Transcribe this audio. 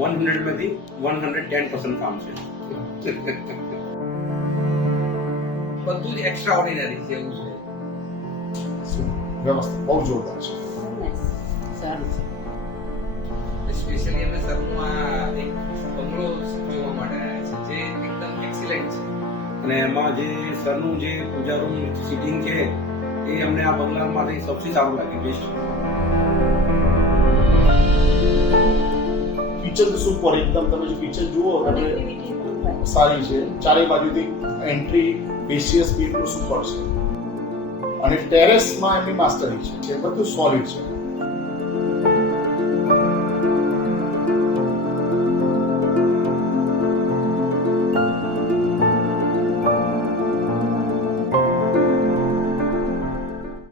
100 માંથી 110% કામ છે. બધું જ એક્સ્ટ્રા ઓર્ડિનરી છે એવું છે. વ્યવસ્થા બહુ જોરદાર છે. સારું છે. સ્પેશિયલી અમે સરનું આ એક બંગલો જોવા માટે આવ્યા છે જે એકદમ એક્સિલન્ટ છે. અને એમાં જે સરનું જે પૂજા રૂમ સિટિંગ છે એ અમને આ બંગલામાંથી સૌથી સારું લાગ્યું, બેસ્ટ. કિચન સુપર એકદમ. તમે જો કિચન જુઓ તમે સારી છે. ચારે બાજુથી એન્ટ્રી સ્પેશિયસ બી એટલું સુપર છે. અને ટેરેસમાં એમની માસ્ટરી છે. બધું સોલિડ છે.